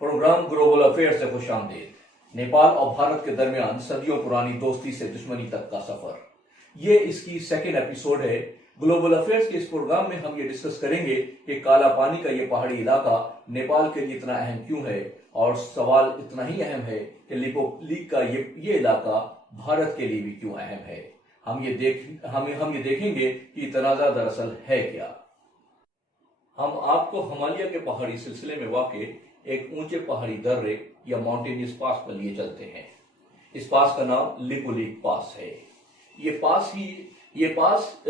Programme global affair से खुश आमदीद। नेपाल और भारत के दरमियान सदियों पुरानी दोस्ती से दुश्मनी तक का सफर, ये इसकी सेकेंड एपिसोड है। ग्लोबल अफेयर्स के इस प्रोग्राम में हम ये डिस्कस करेंगे कि काला पानी का ये पहाड़ी इलाका नेपाल के लिए इतना अहम क्यों है, और सवाल इतना ही अहम है कि लिपोलीक का ये इलाका भारत के लिए भी क्यों अहम है। हम ये देखेंगे कि तनाज़ा दरअसल है क्या। हम आपको हिमालय के पहाड़ी सिलसिले में वाक़े एक ऊंचे पहाड़ी दर्रे या माउंटेनियस पास पर लिए चलते हैं। इस पास का नाम लिपोलीक पास है। ये पास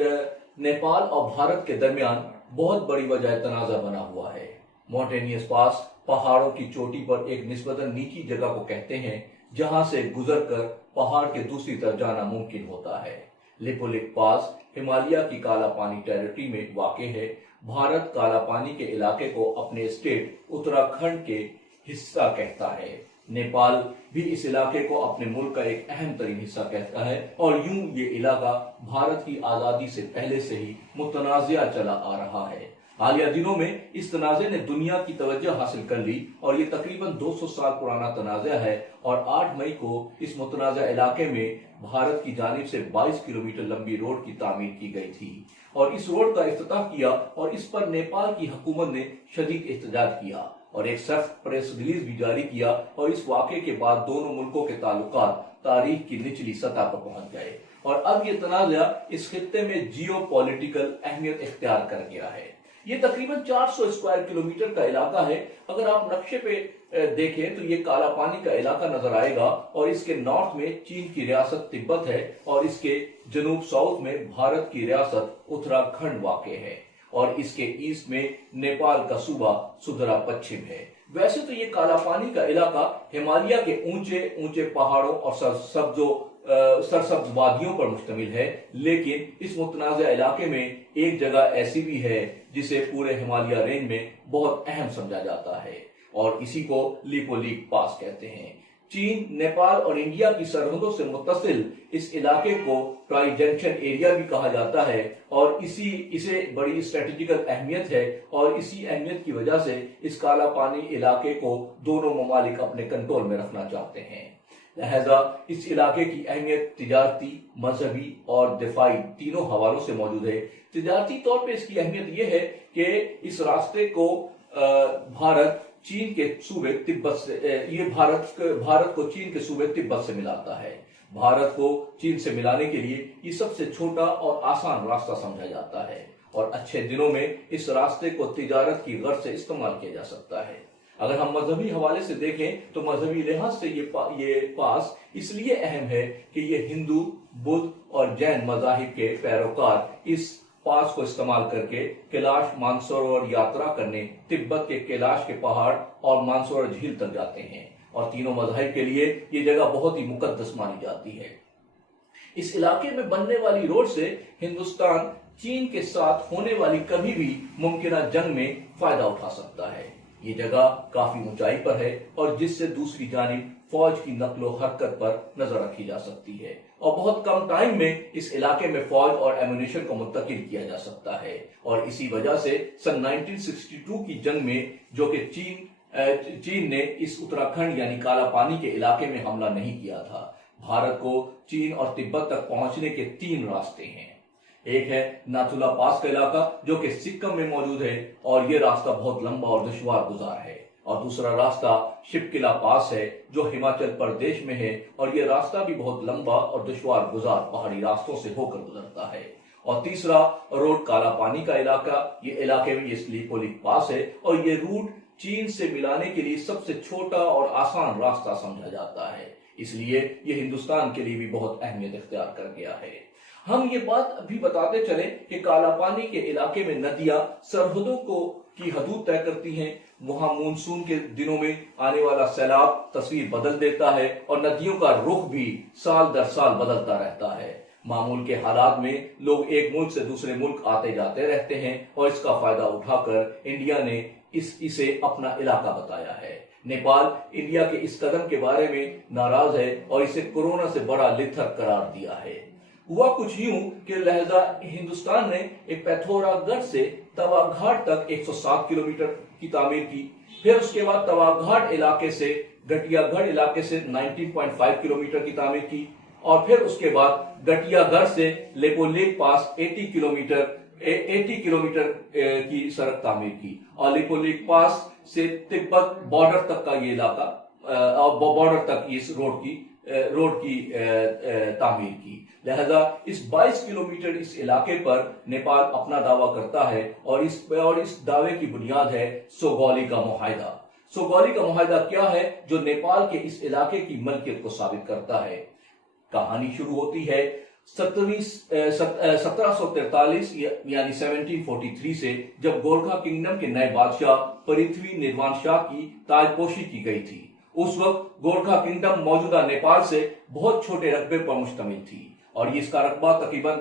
नेपाल और भारत के दरमियान बहुत बड़ी वजह तनाज़ा बना हुआ है। माउंटेनियस पास पहाड़ों की चोटी पर एक निस्बतन नीची जगह को कहते हैं, जहां से गुजरकर पहाड़ के दूसरी तरफ जाना मुमकिन होता है। लिपोलीक पास हिमालय की काला पानी टेरिटरी में वाक़े है। भारत काला पानी के इलाके को अपने स्टेट उत्तराखंड के हिस्सा कहता है। नेपाल भी इस इलाके को अपने मुल्क का एक अहम तरीन हिस्सा कहता है, और यूं ये इलाका भारत की आजादी से पहले से ही मुतनाज़िया चला आ रहा है। हालिया दिनों में इस तनाज़े ने दुनिया की तवज्जो हासिल कर ली और ये तकरीबन 200 साल पुराना तनाज़ा है। और 8 मई को इस मुतनाज़ा इलाके में भारत की जानिब से 22 किलोमीटर लंबी रोड की तामीर की गई थी, और इस रोड का इफ्तिताह किया, और इस पर नेपाल की हुकूमत ने शदीद एहतजाज किया और एक सख्त प्रेस रिलीज भी जारी किया। और इस वाक़े के बाद दोनों मुल्कों के ताल्लुकात तारीख की निचली सतह पर पहुंच गए, और अब ये तनाज़ा इस खित्ते में जियो पॉलिटिकल अहमियत इख्तियार कर गया है। ये तकरीबन 400 स्क्वायर किलोमीटर का इलाका है। अगर आप नक्शे पे देखें तो ये काला पानी का इलाका नजर आएगा, और इसके नॉर्थ में चीन की रियासत तिब्बत है, और इसके जनूब साउथ में भारत की रियासत उत्तराखंड वाक़े है, और इसके ईस्ट में नेपाल का सूबा सुदरा पश्चिम है। वैसे तो ये काला पानी का इलाका हिमालय के ऊंचे ऊंचे पहाड़ों और सरसब्ज वादियों पर मुश्तमिल है, लेकिन इस मुतनाज़ा इलाके में एक जगह ऐसी भी है जिसे पूरे हिमालय रेंज में बहुत अहम समझा जाता है, और इसी को लिपोलीक पास कहते हैं। चीन, नेपाल और इंडिया की सरहदों से मुत्तसिल इस इलाके को ट्राई जंक्शन एरिया भी कहा जाता है, और इसे बड़ी स्ट्रेटेजिकल अहमियत है, और इसी अहमियत की वजह से इस काला पानी इलाके को दोनों ममालिक अपने कंट्रोल में रखना चाहते हैं। लिहाजा इस इलाके की अहमियत तिजारती, मजहबी और दिफाई तीनों हवालों से मौजूद है। तिजारती तौर पे इसकी अहमियत यह है कि इस रास्ते को भारत चीन के सूबे तिब्बत से भारत को चीन के सूबे तिब्बत से मिलाता है। भारत को चीन से मिलाने के लिए ये सबसे छोटा और आसान रास्ता समझा जाता है, और अच्छे दिनों में इस रास्ते को तिजारत की गर्ज से इस्तेमाल किया जा सकता है। अगर हम मजहबी हवाले से देखें तो मजहबी लिहाज से ये पास इसलिए अहम है कि ये हिंदू, बुद्ध और जैन मजाहिब के पैरोकार इस पास को इस्तेमाल करके कैलाश मानसरोवर यात्रा करने तिब्बत के कैलाश के पहाड़ और मानसरोवर झील तक जाते हैं, और तीनों मजाहिब के लिए ये जगह बहुत ही मुकद्दस मानी जाती है। इस इलाके में बनने वाली रोड से हिंदुस्तान चीन के साथ होने वाली कभी भी मुमकिन जंग में फायदा उठा सकता है। ये जगह काफी ऊंचाई पर है, और जिससे दूसरी जानिब फौज की नकलो हरकत पर नजर रखी जा सकती है, और बहुत कम टाइम में इस इलाके में फौज और एम्यूनिशन को मुंतकिल किया जा सकता है। और इसी वजह से सन 1962 की जंग में जो कि चीन ने इस उत्तराखंड यानी काला पानी के इलाके में हमला नहीं किया था। भारत को चीन और तिब्बत तक पहुंचने के 3 रास्ते हैं। एक है नाथुला पास का इलाका जो कि सिक्किम में मौजूद है, और ये रास्ता बहुत लंबा और दुश्वार गुजार है। और दूसरा रास्ता शिपकिला पास है जो हिमाचल प्रदेश में है, और ये रास्ता भी बहुत लंबा और दुश्वार गुजार पहाड़ी रास्तों से होकर गुजरता है। और तीसरा रोड काला पानी का इलाका, ये इलाके में ये लिपोलीक पास है, और ये रूट चीन से मिलाने के लिए सबसे छोटा और आसान रास्ता समझा जाता है, इसलिए ये हिंदुस्तान के लिए भी बहुत अहमियत इख्तियार कर गया है। हम ये बात अभी बताते चले कि काला पानी के इलाके में नदियां सरहदों की हदूद तय करती हैं। वहां मानसून के दिनों में आने वाला सैलाब तस्वीर बदल देता है, और नदियों का रुख भी साल दर साल बदलता रहता है। मामूल के हालात में लोग एक मुल्क से दूसरे मुल्क आते जाते रहते हैं, और इसका फायदा उठाकर इंडिया ने इसे अपना इलाका बताया है। नेपाल इंडिया के इस कदम के बारे में नाराज है, और इसे कोरोना से बड़ा लिथर करार दिया है। हुआ कुछ यूं कि लहजा हिंदुस्तान ने एक पैथोरागढ़ से तवा घाट तक 107 किलोमीटर की तामीर की। फिर उसके बाद तवा घाट इलाके से गटियागढ़ इलाके से 19.5 किलोमीटर की तामीर की, और फिर उसके बाद गटियागढ़ से लेपोलेक पास 80 किलोमीटर की सड़क तामीर की, और लेपोलेक पास से तिब्बत बॉर्डर तक का ये इलाका, बॉर्डर तक इस रोड की तामीर की। लिहाजा इस 22 किलोमीटर इस इलाके पर नेपाल अपना दावा करता है, और इस दावे की बुनियाद है सोगौली का मुआहदा। सोगौली का मुआहदा क्या है, जो नेपाल के इस इलाके की मलकियत को साबित करता है। कहानी शुरू होती है 1743 यानी 1743 से, जब गोरखा किंगडम के नए बादशाह पृथ्वी निर्वाण शाह की ताजपोशी की गई थी। उस वक्त गोरखा किंगडम मौजूदा नेपाल से बहुत छोटे रकबे पर मुश्तमिल थी, और इसका रकबा तकरीबन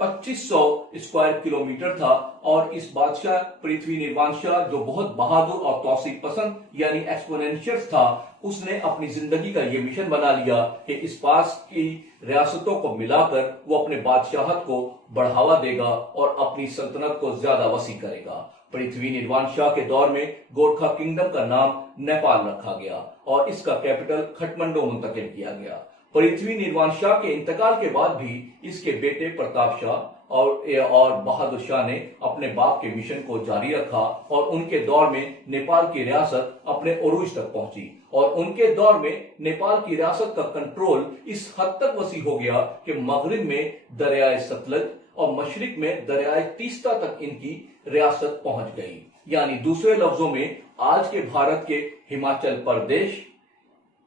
2500 स्क्वायर किलोमीटर था। और इस बादशाह पृथ्वी निर्वाण शाह, जो बहुत बहादुर और तौसीक पसंद यानी एक्सपोनेंशियस था, उसने अपनी जिंदगी का यह मिशन बना लिया कि इस पास की रियासतों को मिलाकर वो अपने बादशाहत को बढ़ावा देगा और अपनी सल्तनत को ज्यादा वसी करेगा। पृथ्वी निर्वाण शाह के दौर में गोरखा किंगडम का नाम नेपाल रखा गया और इसका कैपिटल खटमंडो मुंतकिल किया गया। पृथ्वी निर्वाण शाह के इंतकाल के बाद भी इसके बेटे प्रताप शाह और बहादुर शाह ने अपने बाप के मिशन को जारी रखा, और उनके दौर में नेपाल की रियासत अपने उरूज तक पहुंची, और उनके दौर में नेपाल की रियासत का कंट्रोल इस हद तक वसी हो गया कि मगरिब में दरियाए सतलज और मशरिक में दरियाए तीस्ता तक इनकी रियासत पहुंच गई। यानी दूसरे लफ्जों में आज के भारत के हिमाचल प्रदेश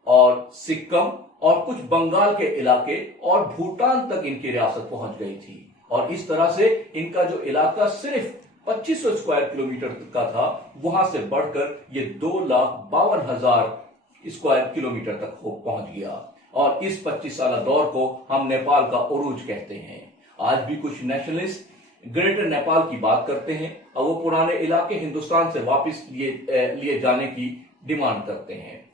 और सिक्किम और कुछ बंगाल के इलाके और भूटान तक इनकी रियासत पहुंच गई थी। और इस तरह से इनका जो इलाका सिर्फ 2500 स्क्वायर किलोमीटर का था, वहां से बढ़कर ये 2,52,000 स्क्वायर किलोमीटर तक पहुंच गया। और इस 25 साल दौर को हम नेपाल का उरूज कहते हैं। आज भी कुछ नेशनलिस्ट ग्रेटर नेपाल की बात करते हैं और वो पुराने इलाके हिंदुस्तान से वापस लिए जाने की डिमांड करते हैं।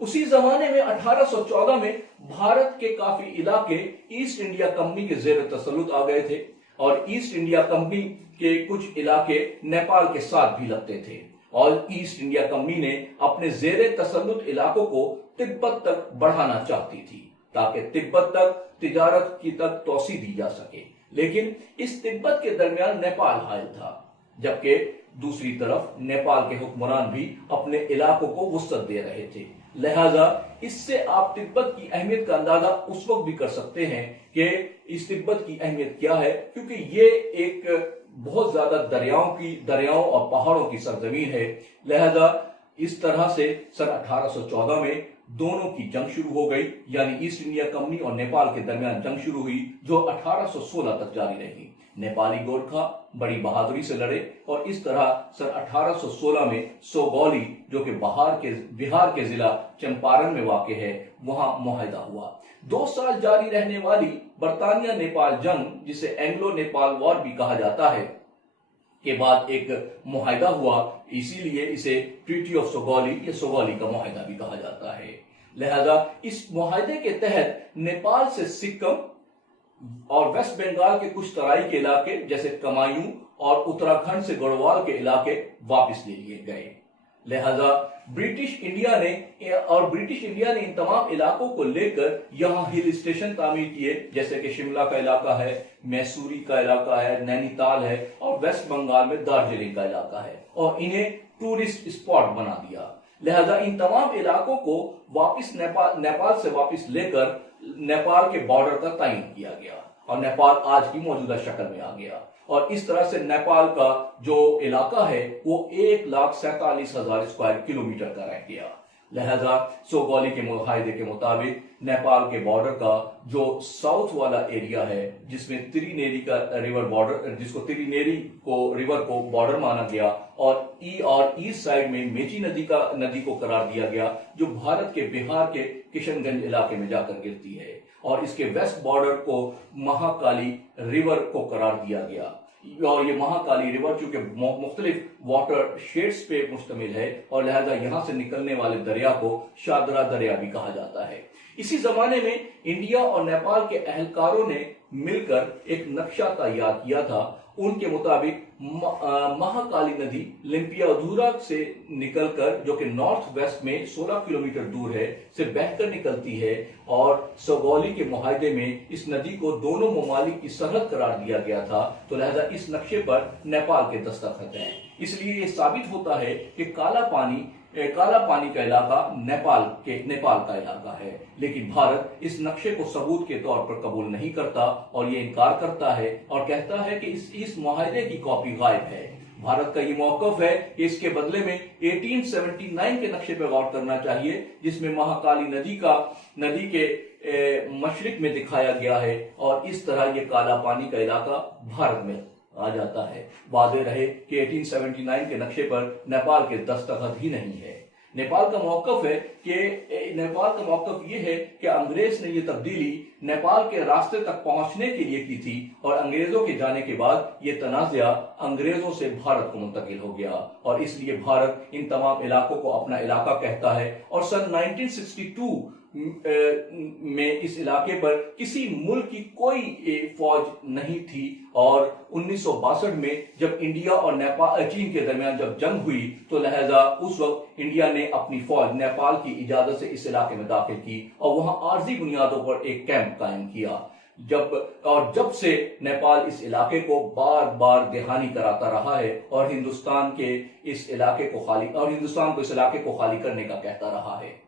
उसी जमाने में 1814 में भारत के काफी इलाके ईस्ट इंडिया कंपनी के जेर तसल्लुत आ गए थे, और ईस्ट इंडिया कंपनी के कुछ इलाके नेपाल के साथ भी लगते थे, और ईस्ट इंडिया कंपनी ने अपने जेर तसल्लुत इलाकों को तिब्बत तक बढ़ाना चाहती थी, ताकि तिब्बत तक तिजारत की तक तोसी दी जा सके। लेकिन इस तिब्बत के दरमियान नेपाल हायल था, जबकि दूसरी तरफ नेपाल के हुक्मरान भी अपने इलाकों को वुसअत दे रहे थे। लिहाजा इससे आप तिब्बत की अहमियत का अंदाजा उस वक्त भी कर सकते हैं कि इस तिब्बत की अहमियत क्या है, क्योंकि ये एक बहुत ज्यादा दरियाओं और पहाड़ों की सरजमीन है। लिहाजा इस तरह से सन 1814 में दोनों की जंग शुरू हो गई, यानी ईस्ट इंडिया कंपनी और नेपाल के दरमियान जंग शुरू हुई, जो 1816 तक जारी रही। नेपाली गोरखा बड़ी बहादुरी से लड़े, और इस तरह सन 1816 में सोगौली, जो कि बिहार के जिला चंपारण में वाक़ है, वहां मुआहदा हुआ। 2 साल जारी रहने वाली बरतानिया नेपाल जंग, जिसे एंग्लो नेपाल वॉर भी कहा जाता है, के बाद एक मुआहदा हुआ, इसीलिए इसे ट्रीटी ऑफ सोगौली या सोगौली का मुआहदा भी कहा जाता है। लिहाजा इस मुआहदे के तहत नेपाल से सिक्किम और वेस्ट बंगाल के कुछ तराई के इलाके जैसे कमायूं और उत्तराखंड से गढ़वाल के इलाके वापस ले लिए गए। लिहाजा ब्रिटिश इंडिया ने इन तमाम इलाकों को लेकर यहाँ हिल स्टेशन तामीर किए, जैसे कि शिमला का इलाका है, मैसूरी का इलाका है, नैनीताल है, और वेस्ट बंगाल में दार्जिलिंग का इलाका है, और इन्हें टूरिस्ट स्पॉट बना दिया। लिहाजा इन तमाम इलाकों को वापस नेपाल से वापस लेकर नेपाल के बॉर्डर का तयन किया गया, और नेपाल आज की मौजूदा शक्ल में आ गया। और इस तरह से नेपाल का जो इलाका है वो 1,47,000 स्क्वायर किलोमीटर का रह गया। लिहाजा सोगौली के मुआहदे के मुताबिक नेपाल के बॉर्डर का जो साउथ वाला एरिया है, जिसमें त्रिनेरी का रिवर बॉर्डर, जिसको त्रिनेरी को रिवर को बॉर्डर माना गया, और ईस्ट साइड में मेची नदी को करार दिया गया, जो भारत के बिहार के किशनगंज इलाके में जाकर गिरती है, और इसके वेस्ट बॉर्डर को महाकाली रिवर को करार दिया गया। और ये महाकाली रिवर चूंकि मुख्तलिफ वाटर शेड्स पे मुश्तमिल है, और लिहाजा यहां से निकलने वाले दरिया को शादरा दरिया भी कहा जाता है। इसी जमाने में इंडिया और नेपाल के अहलकारों ने मिलकर एक नक्शा तैयार किया था। उनके मुताबिक महाकाली नदी लिम्पियाधुरा से निकलकर, जो कि नॉर्थ वेस्ट में 16 किलोमीटर दूर है, से बहकर निकलती है और सगौली के मुआहदे में इस नदी को दोनों ममालिक की सरहद करार दिया गया था। तो लिहाजा इस नक्शे पर नेपाल के दस्तखत हैं। इसलिए ये साबित होता है कि काला पानी का इलाका नेपाल का इलाका है। लेकिन भारत इस नक्शे को सबूत के तौर पर कबूल नहीं करता और ये इनकार करता है और कहता है कि इस मुआहदे की कॉपी गायब है। भारत का ये मौकफ है कि इसके बदले में 1879 के नक्शे पर गौर करना चाहिए, जिसमें महाकाली नदी के मशरिक में दिखाया गया है और इस तरह ये काला पानी का इलाका भारत में आ जाता है। वादे रहे कि 1879 के नक्शे पर नेपाल के दस्तखत ही नहीं है। नेपाल का मौकफ ये है कि अंग्रेज ने ये तब्दीली नेपाल के रास्ते तक पहुंचने के लिए की थी और अंग्रेजों के जाने के बाद ये तनाज़ा अंग्रेजों से भारत को मुंतकिल हो गया और इसलिए भारत इन तमाम इलाकों को अपना इलाका कहता है। और सन 1962 में इस इलाके पर किसी मुल्क की कोई फौज नहीं थी और 1962 में जब इंडिया और चीन के दरमियान जब जंग हुई तो लिहाजा उस वक्त इंडिया ने अपनी फौज नेपाल की इजाजत से इस इलाके में दाखिल की और वहां आर्जी बुनियादों पर एक कैंप कायम किया। जब से नेपाल इस इलाके को बार बार दहानी कराता रहा है और हिंदुस्तान को इस इलाके को खाली करने का कहता रहा है।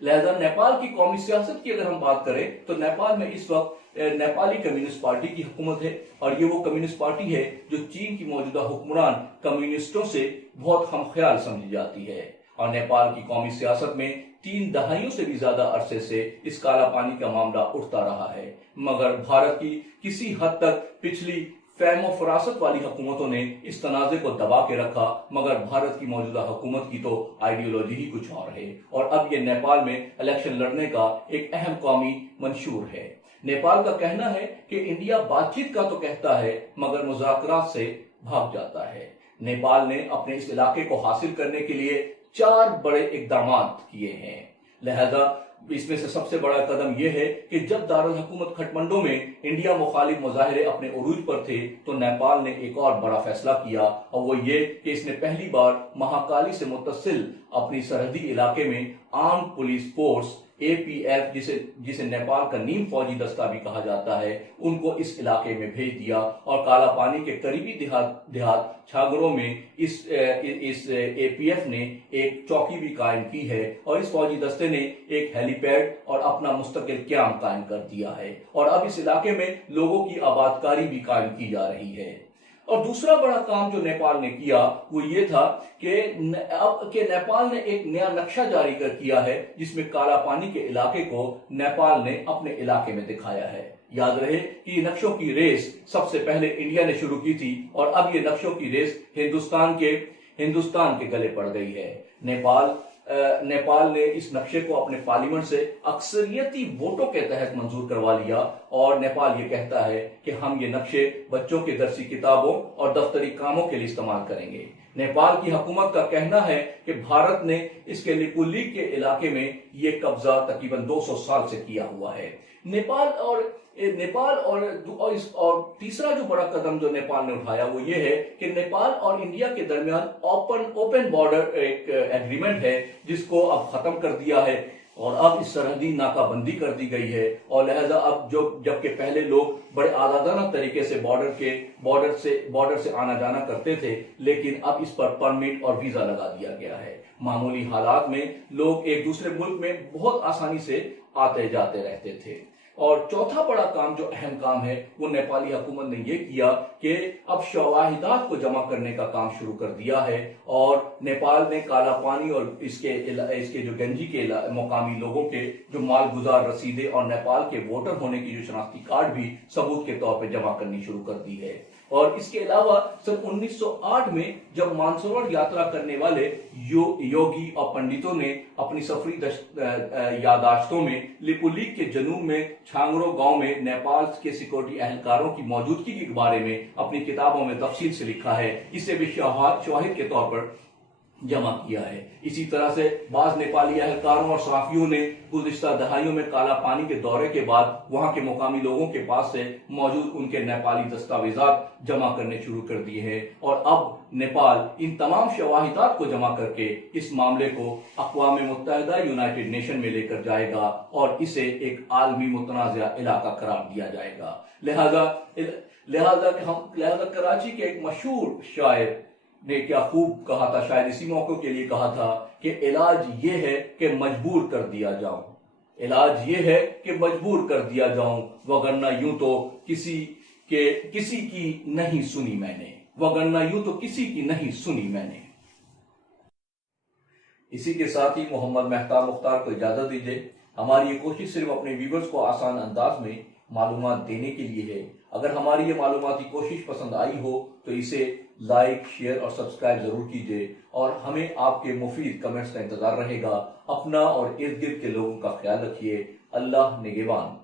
लिहाजा नेपाल की कौमी सियासत की अगर हम बात करें तो नेपाल में इस वक्त नेपाली कम्युनिस्ट पार्टी की हुकूमत है और ये वो कम्युनिस्ट पार्टी है जो चीन की मौजूदा हुक्मरान कम्युनिस्टों से बहुत हमख्याल समझी जाती है। और नेपाल की कौमी सियासत में 3 दहाइयों से भी ज्यादा अरसे से इस काला पानी का मामला उठता रहा है, मगर भारत की किसी हद तक पिछली फहम और फरासत वाली हुकूमतों ने इस तनाज़े को दबा के रखा, मगर भारत की मौजूदा हुकूमत की तो आइडियोलॉजी ही कुछ और है और अब ये नेपाल में इलेक्शन लड़ने का एक अहम कौमी मंशूर है। नेपाल का कहना है कि इंडिया बातचीत का तो कहता है मगर मुज़ाकरात से भाग जाता है। नेपाल ने अपने इस इलाके को हासिल करने के लिए 4 बड़े इकदाम किए हैं। लिहाजा इसमें से सबसे बड़ा कदम यह है कि जब दारुल हुकूमत खटमंडो में इंडिया मुखालिफ मुजाहिरे अपने उरूज पर थे तो नेपाल ने एक और बड़ा फैसला किया और वो ये कि इसने पहली बार महाकाली से मुत्तसिल अपनी सरहदी इलाके में आर्म्ड पुलिस फोर्स APF जिसे नेपाल का नीम फौजी दस्ता भी कहा जाता है, उनको इस इलाके में भेज दिया और काला पानी के करीबी देहात छागरों में इस APF ने एक चौकी भी कायम की है और इस फौजी दस्ते ने एक हेलीपैड और अपना मुस्तकिल क्याम कायम कर दिया है और अब इस इलाके में लोगों की आबादकारी भी कायम की जा रही है। और दूसरा बड़ा काम जो नेपाल ने किया वो ये था कि नेपाल ने एक नया नक्शा जारी किया है जिसमें काला पानी के इलाके को नेपाल ने अपने इलाके में दिखाया है। याद रहे कि नक्शों की रेस सबसे पहले इंडिया ने शुरू की थी और अब ये नक्शों की रेस हिंदुस्तान के गले पड़ गई है। नेपाल ने इस नक्शे को अपने पार्लियामेंट से अक्सरियती वोटों के तहत मंजूर करवा लिया और नेपाल ये कहता है कि हम ये नक्शे बच्चों के दरसी किताबों और दफ्तरी कामों के लिए इस्तेमाल करेंगे। नेपाल की हुकूमत का कहना है कि भारत ने इसके लिपुलेख के इलाके में ये कब्जा तकरीबन 200 साल से किया हुआ है। नेपाल और तीसरा जो बड़ा कदम जो नेपाल ने उठाया वो ये है कि नेपाल और इंडिया के दरमियान ओपन बॉर्डर एक एग्रीमेंट है जिसको अब खत्म कर दिया है और अब इस सरहदी नाकाबंदी कर दी गई है और लिहाजा अब जबकि पहले लोग बड़े आज़ादाना तरीके से बॉर्डर से आना जाना करते थे, लेकिन अब इस पर परमिट और वीजा लगा दिया गया है। मामूली हालात में लोग एक दूसरे मुल्क में बहुत आसानी से आते जाते रहते थे। और चौथा बड़ा काम जो अहम काम है वो नेपाली हुकूमत ने ये किया कि अब शवाहिदात को जमा करने का काम शुरू कर दिया है और नेपाल ने काला पानी और इसके जो गंजी के मुकामी लोगों के जो मालगुजार रसीदे और नेपाल के वोटर होने की जो शनाख्ती कार्ड भी सबूत के तौर पर जमा करनी शुरू कर दी है। और इसके अलावा सन 1908 में जब मानसरोवर यात्रा करने वाले योगी और पंडितों ने अपनी सफरी यादाश्तों में लिपुलेख के जनूब में छांगरो गांव में नेपाल के सिक्योरिटी एहलकारों की मौजूदगी के बारे में अपनी किताबों में तफसील से लिखा है। इसे भी शवाहिद के तौर पर جمع کیا ہے۔ اسی طرح سے بعض نیپالی اہلکاروں اور صحافیوں نے گزشتہ دہائیوں میں کالا پانی کے دورے کے بعد وہاں کے مقامی لوگوں کے پاس سے موجود ان کے نیپالی دستاویزات جمع کرنے شروع کر دیے ہیں، اور اب نیپال ان تمام شواہدات کو جمع کر کے اس معاملے کو اقوام متحدہ یونائٹڈ نیشن میں لے کر جائے گا اور اسے ایک عالمی متنازع علاقہ قرار دیا جائے گا۔ لہذا کراچی کے ایک مشہور شاعر نے کیا خوب کہا تھا، شاید اسی موقع کے لیے کہا تھا کہ علاج یہ ہے کہ مجبور کر دیا جاؤں، علاج یہ ہے کہ مجبور کر دیا جاؤں، وگرنہ یوں تو کسی کی نہیں سنی میں نے، وگرنہ یوں تو کسی کی نہیں سنی میں نے۔ اسی کے ساتھ ہی محمد مہتاب مختار کو اجازت دیجیے۔ ہماری یہ کوشش صرف اپنے ویورز کو آسان انداز میں معلومات دینے کے لیے ہے۔ اگر ہماری یہ معلوماتی کوشش پسند آئی ہو تو اسے لائک، شیئر اور سبسکرائب ضرور کیجیے، اور ہمیں آپ کے مفید کمنٹس کا انتظار رہے گا۔ اپنا اور ارد گرد کے لوگوں کا خیال رکھیے۔ اللہ نگہبان۔